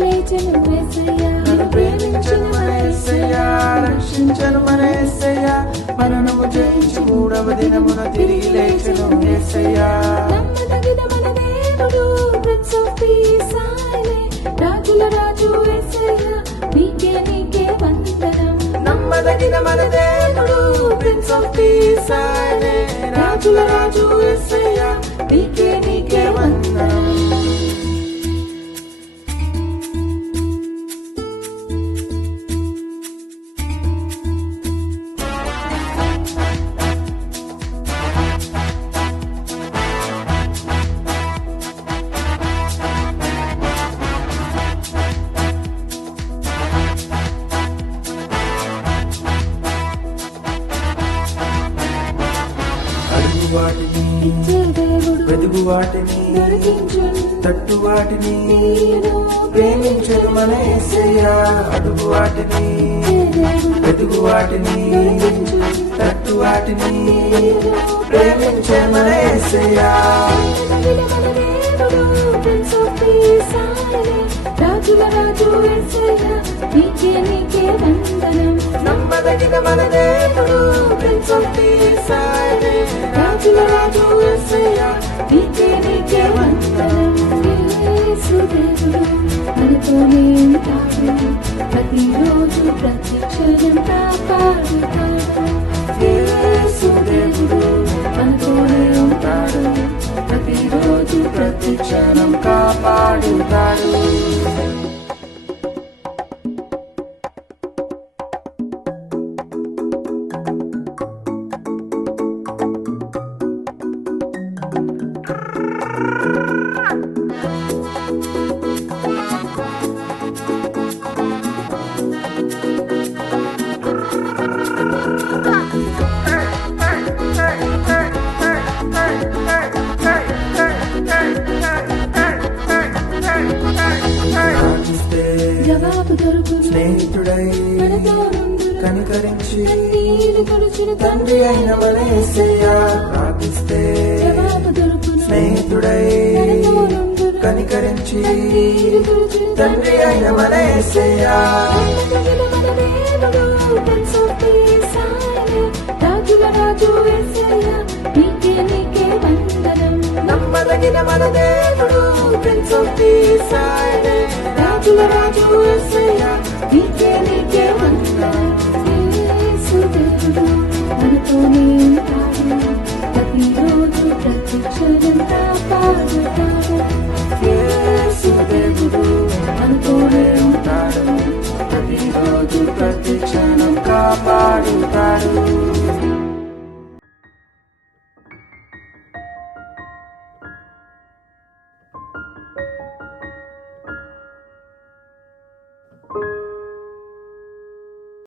లేచెను యేసయ్యా, నన్ను ప్రేమించెను మన యేసయ్యా, రక్షించెను మన యేసయ్యా, మరణము జయించి మూడవ దినమున తిరిగి లేచెను యేసయ్యా. నమ్మదగిన మన దేవుడు, ప్రిన్స్ ఆఫ్ పీస్ ఆయనే, రాజుల రాజు యేసయ్యా, నీకే వందనం. నమ్మదగిన మన దేవుడు, ప్రిన్స్ ఆఫ్ పీస్ ఆయనే, రాజుల రాజు యేసయ్యా, నీకే వందనం. అడుగు వాటిని, ఇచ్చే దేవుడు, వెదుగు వాటిని, దొరికించును తట్టు వాటిని, తీరును. ప్రేమించెను మన యేసయ్యా. అడుగు వాటిని, ఇచ్చే దేవుడు, వెదుగు వాటిని, దొరికించును తట్టు వాటిని, తీరును. ప్రేమించెను మన యేసయ్యా. నమ్మదగిన మన దేవుడు, ప్రిన్స్ ఆఫ్ పీస్ ఆయనే, రాజుల రాజు యేసయ్యా, నీకే వందనం. నమ్మదగిన మన దేవుడు, ప్రిన్స్ ఆఫ్ పీస్ ఆయనే, రాజుల రాజు యేసయ్యా, నీకే వందనం. యేసు దేవుడు మనతోనే ఉంటాడు, ప్రతిరోజు ప్రతి క్షణం కాపాడుతాడు. యేసు దేవుడు మనతోనే ఉంటాడు, ప్రతిరోజు ప్రతి క్షణం కాపాడుతాడు. ప్రార్థిస్తే జవాబు దొరుకును, స్నేహితుడై మనతో నుండును, కనికరించి కన్నీరు తుడుచును తండ్రి అయిన మన యేసయ్యా. ప్రార్థిస్తే జవాబు దొరుకును, స్నేహితుడై మనతో నుండును, కనికరించి కన్నీరు తుడుచును తండ్రి అయిన మన యేసయ్యా. నమ్మదగిన మన దేవుడు, ప్రిన్స్ ఆఫ్ పీస్ ఆయనే, రాజుల రాజు యేసయ్యా, నీకే వందనం. నమ్మదగిన మన దేవుడు, ప్రిన్స్ ఆఫ్ పీస్ ఆయనే, రాజుల రాజు యేసయ్యా, నీకే వందనం. యేసు దేవుడు మనతోనే ఉంటాడు, ప్రతిరోజు ప్రతి క్షణం కాపాడుతాడు. యేసు దేవుడు మనతోనే ఉంటాడు, ప్రతిరోజు ప్రతి క్షణం కాపాడుతాడు.